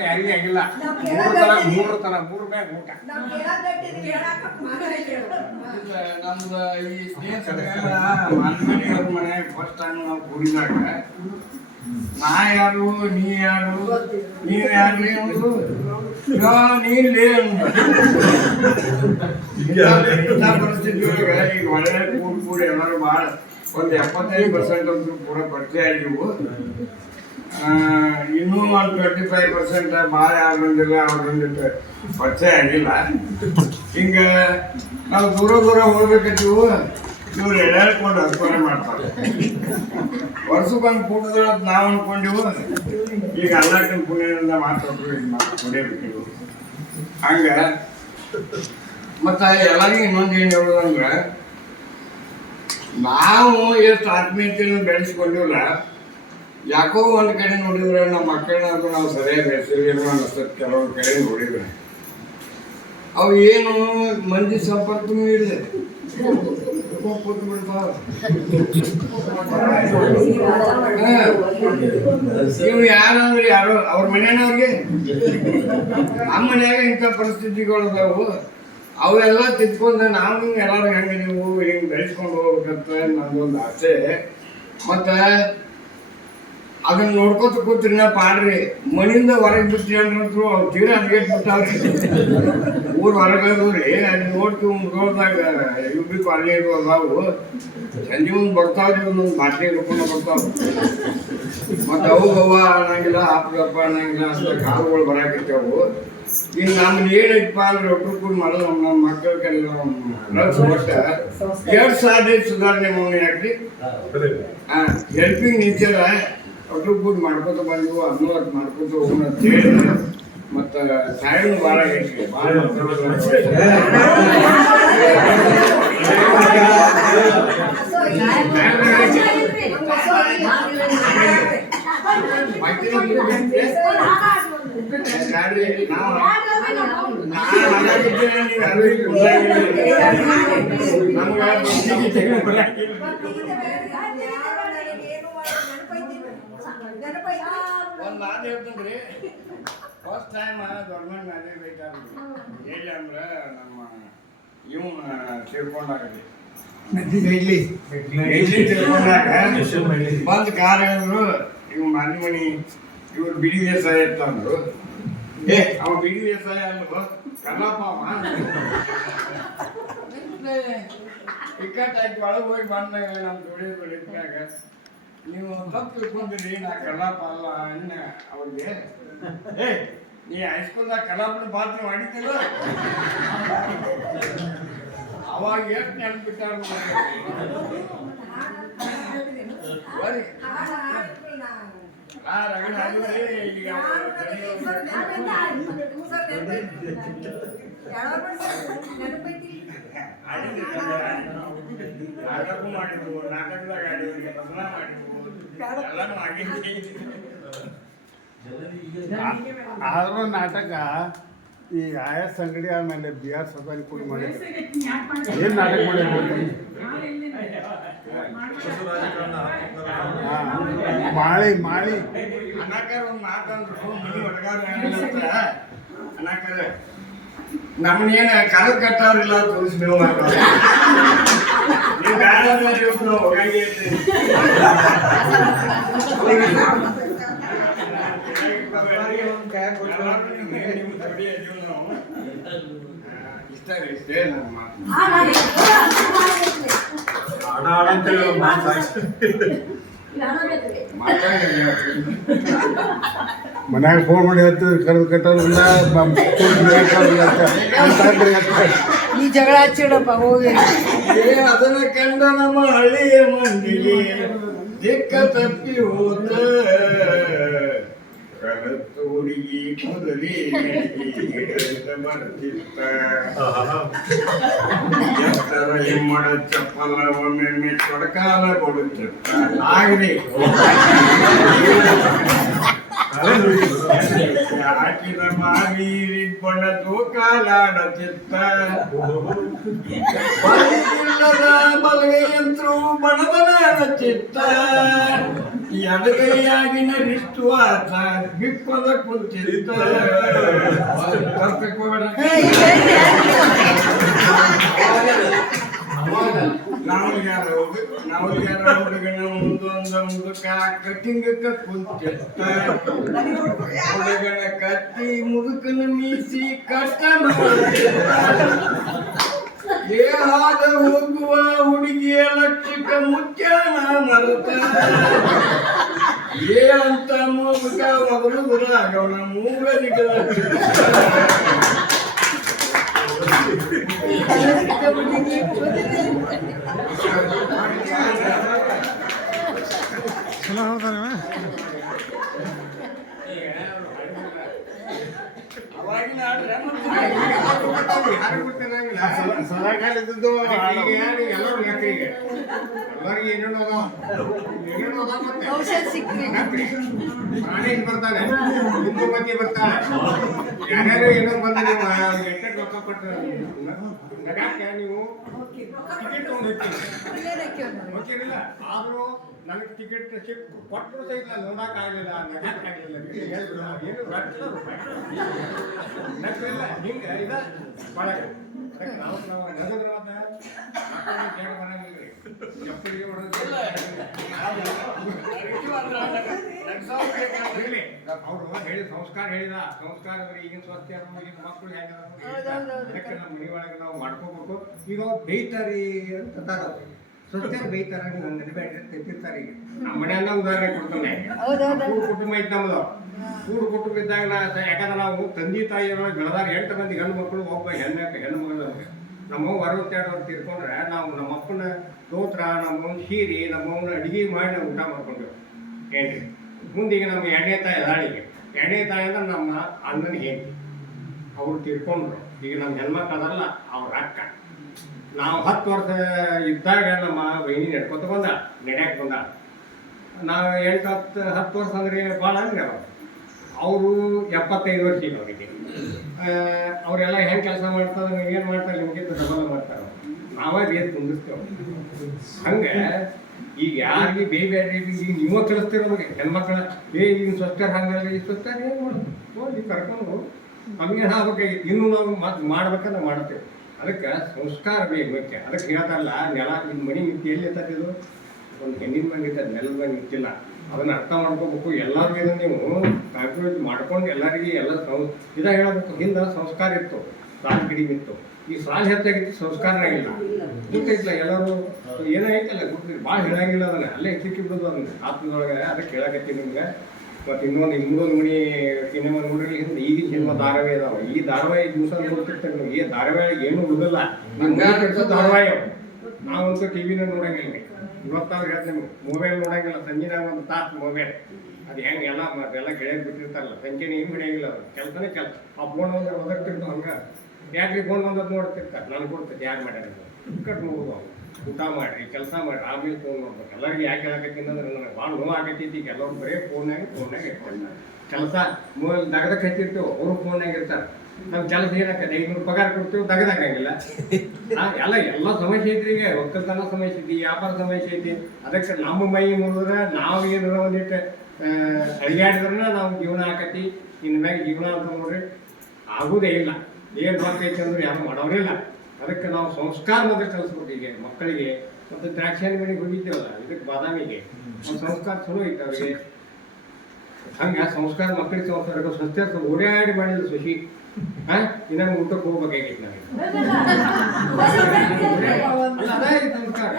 ಯಾರಿಗೂ ಆಗಿಲ್ಲ. ಮೂರು ತರ ಮೂರು ಬ್ಯಾಗ್ ಊಟ. ನಮ್ದು ಈ ಸ್ನೇಹಿತರ ಮಾನ್ಮನಿ ಮನೆ ಫಸ್ಟ್ ಟೈಮ್ ನಾವು ಕೂಡಿದಾಗ ನಾ ಯಾರು ನೀ ಯಾರು ನೀನ್ ಯಾರ್ರಿ ಅಂದ್ರು ಯಾ, ನೀನ್ಲೇ ಅಂದ್ರು. ಇಂಥ- ಇಂಥ ಪರಿಸ್ಥಿತಿ ಈಗ ಒಳ್ಳೆ ಕೂಡಿ ಕೂಡಿ ಎಲ್ಲರೂ ಭಾಳ ಒಂದು ಎಪ್ಪತ್ತೈದು ಪರ್ಸೆಂಟ್ ಅಂತೂ ಪೂರ ಪರಿಚಯ ಆಗಿವು ಆ, ಇನ್ನೂ ಒಂದು ಟ್ವೆಂಟಿ ಫೈವ್ ಪರ್ಸೆಂಟ್ ಭಾಳ ಯಾರು ಬಂದಿಲ್ಲ ಅವ್ರ ಬಂದಿಟ್ಟು ಪರಿಚಯ ಆಗಿಲ್ಲ. ಹಿಂಗ ನಾವು ದೂರ ದೂರ ಹೋಗ್ಬೇಕಂತೀವು, ಇವ್ರು ಎಳ್ಕೊಂಡು ಅರ್ಪಣೆ ಮಾಡ್ತಾರೆ. ವರ್ಷಕ್ಕೊಂದು ಕೂಟದ ನಾವು ಅನ್ಕೊಂಡಿವು, ಈಗ ಅಲ್ಲಕ್ಕನ ಪುಣ್ಯದಿಂದ ಮಾತಾಡ್ರು ಈಗ ಮಾತು ಕುಡಿಯಬೇಕು ಹಂಗ, ಮತ್ತ ಎಲ್ಲರಿಗೂ ಇನ್ನೊಂದು ಏನು ಹೇಳೋದಂದ್ರೆ ನಾವು ಎಷ್ಟು ಆತ್ಮೀಯತೆಯನ್ನು ಬೆಳೆಸ್ಕೊಂಡಿವಲ್ಲ ಯಾಕೋ ಒಂದು ಕಡೆ ನೋಡಿದ್ರೆ ನಮ್ಮ ಮಕ್ಕಳನ್ನ ನಾವು ಸರಿಯಾಗಿ ಬೆಳೆಸಿಲ್ಲ ಅನ್ನಿಸ್ತದೆ ಕೆಲವೊಂದು ಕಡೆ ನೋಡಿದ್ರೆ. ಅವು ಏನು ಮಂದಿ ಸಂಪರ್ಕನೂ ಇಲ್ಲ. ಇವು ಯಾರಂದ್ರೆ ಯಾರು ಅವ್ರ ಮನೆಯವ್ರಿಗೆ? ನಮ್ಮ ಮನ್ಯಾಗ ಇಂಥ ಪರಿಸ್ಥಿತಿಗಳು ಅದಾವು. ಅವೆಲ್ಲ ತಿದ್ಕೊಂಡು ನಾವು ಎಲ್ಲರೂ ಹೆಂಗೆ ನೀವು ಹಿಂಗೆ ಬೆಳೆಸ್ಕೊಂಡು ಹೋಗ್ಬೇಕಂತ ನನ್ಗೊಂದು ಆಸೆ. ಮತ್ತು ಅದನ್ನ ನೋಡ್ಕೊತ ಕೂತ್ರಿ ನಾ ಪಾಡ್ರಿ. ಮನೆಯಿಂದ ಹೊರಗೆ ಬಿಟ್ರಿ ಅವ್ರು ತೀರಾ ಅದ್ಗೆಟ್ ಬಿಟ್ಟಾವ್ರಿ. ಊರ್ ಹೊರಗೆ ರೀ ಅಲ್ಲಿ ನೋಡ್ತೀವಿ ಮುಗ್ದೋದಾಗ ಯು ಬಿ ಕಾಲನಿ ಅದಾವು. ಸಂಜೆ ಮುಂದೆ ಬರ್ತಾವ್ರಿ ಒಂದೊಂದು ಬಾಟ್ಲಿ ಹಿಡ್ಕೊಂಡು ಬರ್ತಾವ. ಮತ್ತೆ ಅವು ಗವ್ವ ಅನ್ನಂಗಿಲ್ಲ ಹಾಪ್ಗಪ್ಪ ಅನ್ನಂಗಿಲ್ಲ ಅಂತ ಕಾಲುಗಳು ಬರಾಕಿರ್ತಾವು ಈಗ ನಮ್ಗೆ ಏನೈತಪ್ಪ ಅಂದ್ರೆ ಒಬ್ರು ಕೂಡ ಮಾಡೋದು ನಮ್ಮ ನಮ್ಮ ಮಕ್ಕಳ ಕಡೆ ಒಟ್ಟ ಎರಡು ಸಾಧ್ಯ ಸುಧಾರಣೆ ಮಮ್ಮಿ ಯಾಕ್ರಿ ಹೆಲ್ಪಿಂಗ್ ನೇಚರ್ ಒಟ್ಟು ಕೂಡ ಮಾಡ್ಕೊತ ಬಂದು ಅದು ಮಾಡ್ಕೊತ ಹೋಗೋಣ ಅಂತ ಹೇಳಿ. ಮತ್ತು ಟೈಮ್ ಭಾಳ ಐತಿ ಭಾಳ ಒಂದು ಮಾತು ಫಸ್ಟ್ ಟೈಮ್ ಗೌರ್ಮೆಂಟ್ ಮ್ಯಾರೇಜ್ ಬೇಕಾಗ್ತದೆ ಹೇಳಿ ಅಂದ್ರೆ ನಮ್ಮ ಇವನು ಸೇರ್ಕೊಂಡಾಗಲಿ ಇಲ್ಲಿ ತಿಳ್ಕೊಂಡಾಗ ಬಂದ್ ಕಾರ್ ಹೇಳಿದ್ರು ಇವ್ ಮನೆ ಮನಿ ಇವ್ರು ಬಿಡಿ ವ್ಯವಸಾಯ ಇರ್ತಂದ್ರು ಏ ಅವ ಬಿಡಿ ವ್ಯವಸಾಯ ಅಂದ್ರು ಕಲ್ಲಪ್ಪ ಇಕ್ಕಟ್ಟಾಗಿ ಒಳಗೆ ಹೋಗಿ ಬಂದಾಗ ನಮ್ಮ ಜೋಡಿ ಬೆಳಿತಾಗ ನೀವು ತಪ್ಪು ತಿಳ್ಕೊಂಡಿರಿ ನಾ ಕಲ್ಲಪ್ಪ ಅಲ್ಲ ಅನ್ನ ಅವ್ರಿಗೆ. ಏ ನೀ ಹೈಸ್ಕೂಲ್ದಾಗ ಕಲ್ಲಪ್ಪನ ಪಾತ್ರ ಮಾಡಿದ್ದಿಲ್ಲ? ಅವಾಗ ಎಷ್ಟು ನೆನಪಿಟ್ಟಾರ. ನಾಟಕ ಮಾಡಿದ್ವು ನಾಟಕದಾಗ ಭಜನಾ ಮಾಡಿದ್ರು ಆದ್ರೂ ನಾಟಕ ಈ ಆಯಾ ಅಂಗಡಿ ಆಮೇಲೆ ಬಿ ಆರ್ ಸದಾನಿ ಕೂಡಿ ಮಾಡಿದ್ರು. ಏನ್ ನಾಟಕ ಮಾಡಿದ್ರು ಮಾಳಿ ಮಾಳಿ ಅನಾಕರ್ ಒಂದ್ ಮಾತಂದ್ರು ಮನಿ ಹೊರಗಾರ ಅನಾಕರ ನಮ್ಮನ್ನೇನ ಕರದ ಕಟ್ಟವ್ರಿಲ್ಲ ತೋರಿಸ್ಬೇಕು ನೀವು ಬ್ಯಾಡ ಅಂದ್ರೆ ಇವ್ರು ಹೋಗಂಗೆ ಇರ್ತೀರಿ. ಎಲ್ಲಾರ್ಗೂ ನಿಮ್ಗೆ ನಿಮ್ಮ ಜೋಡಿ ಅದೀವಿ ನಾವು. ಇಷ್ಟ ರೀ, ಇಷ್ಟೇ ನನ್ನ ಮಾತು. ಮಾತಾಡಿ ಮನ್ಯಾಗ ಫೋನ್ ಮಾಡಿ ಹೇಳ್ತಿದ್ರು ಕರೆದು ಕಟ್ಟೋದ್ರಿಂದ ಈ ಜಗಳ ಹಚ್ಚಿಡಪ್ಪ ಹೋಗಿ ಏ ಅದನ್ನ ಕಂಡ ನಮ್ಮ ಹಳ್ಳಿಯ ಮಂದಿಗೆ ದಿಕ್ಕ ತಪ್ಪಿ ಹೋದ ಕನತ್ತು ಹುಡುಗಿ ಕುದುರಿ ಬರ್ತಿತ್ತ ಎತ್ತರ ಹಿಮ್ಮಡ ಚಪ್ಪಲ ಒಮ್ಮೆ ತೊಡಕಾಲ ಕೊಡುತ್ತಿತ್ತ ಆಗ್ರಿ ಹಾಕಿದ ಮಾವಿ ಬಣ್ಣ ತೂಕಾಲಾಡತಿತ್ತ ಬಲಿಯಿಲ್ಲದ ಬಲಗೈಯಂತ್ರು ಬಣಬನ ಚಿತ್ತ ಎಡಗೈಯಾಗಿನ ರಿಷ್ಟು ಆತ ಬಿಕ್ಕೊಂದ ಕುಂತಿದ್ದ. ನಾವು ಯಾರು? ಹುಡುಗನ ಕತ್ತಿ ಮುದುಕನ ಮೀಸಿ ಕಟ್ಟ ಏ ಹಾದ ಹೋಗುವ ಹುಡುಗಿಯ ಲಕ್ಷಕ ಮುಖ್ಯ ಮರುತ. ಏ ಅಂತ ಮುದುಕ ಮೊದಲು ಗುರಾಗವನ ಮೂಗಲಿಗೆ ಅವಾಗಿನ ಆಡ್ರೆ ಯಾರು ಗೊತ್ತಿರಂಗಿಲ್ಲ ಸದಾಕಾಲಿದ್ದು ಈಗ ಯಾರು ಎಲ್ಲರೂ ಲೆಕ್ಕ ಈಗ ಎಲ್ಲರಿಗೆ ಏನೇನೋ ಅದಾವ ಏನೇನೋ ಅದಾವ ಮತ್ತೆ. ಔಷಧ ಸಿಕ್ಕ್ರಿ. ಪ್ರಾಣೇಶ್ ಬರ್ತಾನೆ. ಬರ್ತಾನೆ. ಯಾರ್ಯಾರು ಏನೋ ಬಂದ ನೀವು ಎಷ್ಟೇ ರೊಕ್ಕ ಕೊಟ್ಟು ನಗಾಕ ನೀವು ಟಿಕೆಟ್ ತಗೊಂಡು ಹೋಗ್ತೀವಿ ಹೋಗ್ತಿರಲಿಲ್ಲ ಆದರೂ ನನಗೆ ಟಿಕೆಟ್ ಸಿಕ್ ಕೊಟ್ಟರು ಸಹಿತ ನೋಡಕ್ ಆಗಲಿಲ್ಲ ನಗಾಕ್ ಆಗಲಿಲ್ಲ. ಏನು ನಕ್ಕಿಲ್ಲ ಹಿಂಗೆ ಇದ ಅದಕ್ಕೆ ನಾವು ನಾವು ನಗದ್ರ ಮತ್ತೆ ಕೇಳಿ ಚಪ್ಪಲಿಗೆ ಇರ್ಲಿ ಅವ್ರು ಹೇಳಿ ಸಂಸ್ಕಾರ ಹೇಳಿದ. ಸಂಸ್ಕಾರ ಅಂದ್ರೆ ಈಗಿನ ಸ್ವಸ್ಥ ಈಗಿನ ಮಕ್ಕಳು ಹೇಗೆ ನಮ್ಮ ಮನೆ ಒಳಗೆ ನಾವು ಮಾಡ್ಕೋಬೇಕು. ಈಗ ಅವ್ರು ಬೈತಾರಿ ಅಂತ ಅಂತಾರ ಸ್ವಚ್ಛ ಬೈತಾರ ನೀವು ತೆಗಿರ್ತಾರೆ ಈಗ. ನಮ್ಮ ಮನೆಯನ್ನ ಉದಾಹರಣೆ ಕೊಡ್ತಾನೆ. ಕೂಡು ಕುಟುಂಬ ಇತ್ತು ನಮ್ದು. ಕೂಡು ಕುಟುಂಬ ಇದ್ದಾಗ ನಾ ಯಾಕಂದ್ರೆ ನಾವು ತಂದೆ ತಾಯಿಯೊಳಗೆ ಬೆಳೆದಾರ ಎಂಟು ಮಂದಿ ಗಂಡು ಮಕ್ಕಳು ಒಬ್ಬ ಹೆಣ್ಣು ಹೆಣ್ಣು ಮಗಳು. ನಮ್ಮ ಅರವತ್ತೆರಡು ವರ್ಷ ತಿರ್ಕೊಂಡ್ರೆ ನಾವು ನಮ್ಮ ಅಪ್ಪನ ಸ್ತೋತ್ರ ನಮ್ಮ ಸೀರೆ ನಮ್ಮ ಅಡಿಗೆ ಮಾಡಿ ನಾವು ಊಟ ಮಾಡ್ಕೊಂಡ್ವಿ. ಏನ್ರಿ? ಮುಂದೆ ಈಗ ನಮ್ಮ ಎಣ್ಣೆ ತಾಯಿ ಅದಾಳಿಗೆ ಎಣ್ಣೆ ತಾಯಿ ಅಂದ್ರೆ ನಮ್ಮ ಅಣ್ಣನ ಹೆಂಡತಿ ಅವ್ರು ತಿಳ್ಕೊಂಡ್ರು ಈಗ ನಮ್ಮ ಹೆಣ್ಮಕ್ಕದಲ್ಲ ಅವ್ರ ಅಕ್ಕ. ನಾವು ಹತ್ತು ವರ್ಷ ಇದ್ದಾಗ ನಮ್ಮ ವೈನಿ ನಡ್ಕೊತ ಬಂದ ನಡೆಯಕ್ಕೆ ಬಂದ. ನಾವು ಎಂಟು ಹತ್ತು ಹತ್ತು ವರ್ಷ ಅಂದ್ರೆ ಭಾಳ ಅಂದ್ರೆ ಅವರು. ಅವರು ಎಪ್ಪತ್ತೈದು ವರ್ಷ ಈಗ ಅವರಿಗೆ. ಅವರೆಲ್ಲ ಹೆಂಗೆ ಕೆಲಸ ಮಾಡ್ತಾರೆ, ಏನು ಮಾಡ್ತಾರೆ, ನಿಮಗೆ ಡಬಲ್ ಮಾಡ್ತಾರೆ ನಾವೇ ಬೇಸ್ ತುಂಬಿಸ್ತೇವೆ ಹಂಗೆ ಈಗ ಯಾರಿಗೆ ಬೇರೆ ಈಗ ನೀವು ಕಲಿಸ್ತೀರ ನಮಗೆ ಹೆಣ್ಮಕ್ಳ, ಏ ಈಗ ಸ್ವಚ್ಛ ಹಂಗಲ್ಲ ಈ ಸ್ವಚ್ಛ ಏನು ಮಾಡೋದು? ಕರ್ಕೊಂಡು ನಮಗೆ ಆಗ್ಬೇಕಾಗಿತ್ತು ಇನ್ನು ನಾವು ಮತ್ತೆ ಮಾಡ್ಬೇಕಂದ್ರೆ ಮಾಡ್ತೇವೆ. ಅದಕ್ಕೆ ಸಂಸ್ಕಾರ ಬೇಕು ಮುಖ್ಯ. ಅದಕ್ಕೆ ಹೇಳ್ತಾರಲ್ಲ, ನೆಲ ನಿಮ್ಮ ಮನೆ ಮಿತಿ ಎಲ್ಲಿ ಇದು? ಒಂದು ಹೆಣ್ಣಿನ ಮ್ಯಾಗ ಇರ್ತದೆ ನೆಲದ ಮ್ಯಾಗ ನಿಂತಿಲ್ಲ ಅದನ್ನ ಅರ್ಥ ಮಾಡ್ಕೋಬೇಕು. ಎಲ್ಲರಿಗೂ ನೀವು ಕ್ಯಾಲ್ಕುಲೇಟ್ ಮಾಡ್ಕೊಂಡು ಎಲ್ಲರಿಗೆ ಎಲ್ಲ ಸಂ ಇದ ಹೇಳಬೇಕು. ಹಿಂದೆ ಸಂಸ್ಕಾರ ಇತ್ತು. ಇತ್ತು ಈ ಸಾಲ್ ಹೆಚ್ಚಾಗಿತ್ತು ಸಂಸ್ಕಾರ ಆಗಿಲ್ಲ ಗೊತ್ತೈತಿಲ್ಲ ಎಲ್ಲರೂ ಏನಾಯ್ತಲ್ಲ ಗೊತ್ತಿಲ್ಲ. ಭಾಳ ಹೇಳಂಗಿಲ್ಲ ಅದನ್ನ. ಅಲ್ಲೇ ಹೆಚ್ಚಿಗೆ ಬಿಡೋದು ಅದನ್ನ. ಆತ್ಮದೊಳಗೆ ಅದಕ್ಕೆ ಹೇಳಕತ್ತೀನಿ ನಿಮ್ಗೆ. ಮತ್ತು ಇನ್ನೊಂದು ಇನ್ನೊಂದು ಮುನಿ ಸಿನಿಮಾ ನೋಡ್ರಿ ಹಿಂದೆ ಈಗಿನ ಸಿನಿಮಾ ಧಾರಾವಾಹಿ ಅದಾವ. ಈ ಧಾರಾವಾಹಿ ದಿವಸ ನೋಡ್ತಿರ್ತಾರೆ ನೀವು. ಈ ಧಾರಾವಾಹಿ ಏನು ಉಳಿದಿಲ್ಲ ಧಾರಾವಾಹಿ ನಾವಂತೂ ಟಿ ವಿನ ನೋಡಂಗಿಲ್ಲ ಇವತ್ತಾದ್ರು ಹೇಳ್ತೀನಿ ನಿಮ್ಗೆ. ಮೊಬೈಲ್ ನೋಡಂಗಿಲ್ಲ. ಸಂಜೆನಾಗ ಒಂದು ತಾಸು ಮೊಬೈಲ್. ಅದು ಹೆಂಗೆ ಎಲ್ಲ ಮತ್ತೆಲ್ಲ ಎಲ್ಲ ಗೆಳೆಯರು ಬಿಟ್ಟಿರ್ತಾರಲ್ಲ. ಸಂಜೆನೇ ಏನು ಹಿಡಿಯಂಗಿಲ್ಲ ಅದು. ಕೆಲಸನೇ ಕೆಲಸ. ಆ ಫೋನ್ ಒಂದು ಒದಗ್ತಿರ್ತಾವ ಹಂಗೆ. ಯಾಕ್ರಿ ಫೋನ್ ಬಂದದ್ದು ನೋಡ್ತಿರ್ತಾರೆ ನಾನು ಕೊಡ್ತೈತೆ ಯಾರು ಮಾಡ್ಯಾರ ಕಟ್ ನೋಡುದು ಊಟ ಮಾಡಿರಿ ಕೆಲಸ ಮಾಡಿರಿ ಆಮೇಲೆ ಫೋನ್ ನೋಡ್ಬೇಕು ಎಲ್ಲರಿಗೆ ಯಾಕೆ ಹೇಳಕತ್ತೀನಿ ಅಂದ್ರೆ ನನಗೆ ಭಾಳ ನೋವು ಆಗತ್ತೈತಿ ಈಗ ಎಲ್ಲರೂ ಬರೀ ಫೋನ್ಯಾಗ ಫೋನ್ಯಾಗ ಇರ್ತಾರೆ ಕೆಲಸ ಮೊಬೈಲ್ ದಗದಕ್ಕೆ ಹಚ್ಚಿರ್ತೇವೆ ಅವರು ಫೋನ್ಯಾಗ ಇರ್ತಾರೆ. ನಮ್ಮ ಕೆಲಸ ಏನಾಗ್ತದೆ ಐನೂರು ಪಗಾರ ಕೊಡ್ತೀವಿ ತೆಗೆದಾಗಂಗಿಲ್ಲ ಆ, ಎಲ್ಲ ಎಲ್ಲ ಸಮಸ್ಯೆ ಐತಿ ಈಗ. ಒಕ್ಕಲ್ತನ ಸಮಸ್ಯೆ ಐತಿ ವ್ಯಾಪಾರ ಸಮಸ್ಯೆ ಐತಿ. ಅದಕ್ಕೆ ನಮ್ಮ ಮೈ ಮುರಿದ್ರೆ ನಾವು ಏನಾರ ಒಂದಿಟ್ಟು ಅಡಿಗಾಡಿದ್ರೆ ನಾವು ಜೀವನ ಆಕತಿ ಇನ್ನು ಮ್ಯಾಗ ಜೀವನ ಅಂತ ನೋಡ್ರಿ ಆಗುದೇ ಇಲ್ಲ. ಏನು ರೊಕ್ಕ ಐತೆ ಅಂದ್ರೆ ಯಾರು ಮಾಡೋರಿಲ್ಲ. ಅದಕ್ಕೆ ನಾವು ಸಂಸ್ಕಾರ ಮೊದಲು ಕಲಿಸ್ಬೇಕು ಈಗ ಮಕ್ಕಳಿಗೆ ಮತ್ತು ದ್ರಾಕ್ಷಿ ಮನೆಗೆ ಹೋಗಿದ್ದೇವಲ್ಲ ಇದಕ್ಕೆ ಬಾದಾಮಿಗೆ. ಸಂಸ್ಕಾರ ಚಲೋ ಐತೆ ಅವ್ರಿಗೆ. ಹಂಗ ಸಂಸ್ಕಾರ ಮಕ್ಕಳಿಗೆ ಸಂಸ್ಕಾರ ಸ್ವಚ್ಛ ಓಡಾಡಿ ಮಾಡಿದ್ರು ಸುಶಿ ಹಾ? ಇನ್ನ ಊಟಕ್ಕೆ ಹೋಗ್ಬೇಕಾಗಿತ್ತು ನನಗೆ ಅಲ್ಲ ಅದೇ ಈ ಸಂಸ್ಕಾರ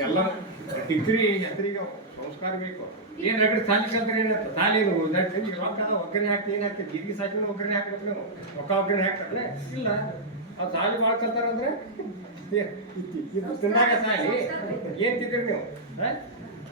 ಎಲ್ಲ ಡಿಗ್ರಿ ಹೆಸರಿಗೆ ಸಂಸ್ಕಾರ ಬೇಕು. ಏನ್ ರಗಡ್ ಸಾಲಿ ಕಲ್ತ್ರೆ ಏನಂತ ತಾಲಿ ರೊಕ್ಕ ಒಗ್ಗರಣೆ ಹಾಕಿ ಏನ್ ಹಾಕ್ತೀವಿ ಜೀರಿಗೆ ಸಾಕಿನ ಒಗ್ಗರಣೆ ಹಾಕ್ಬೇಕು ನೀವು. ರೊಕ್ಕ ಒಗ್ಗರಣೆ ಹಾಕ್ತಾರೆ. ಇಲ್ಲ. ಆ ತಾಲಿ ಭಾಳ ಕಲ್ತಾರಂದ್ರೆ ತಿನ್ನಾಗ ಸಾಲಿ. ಏನ್ ತಿಂದ್ರಿ ನೀವು?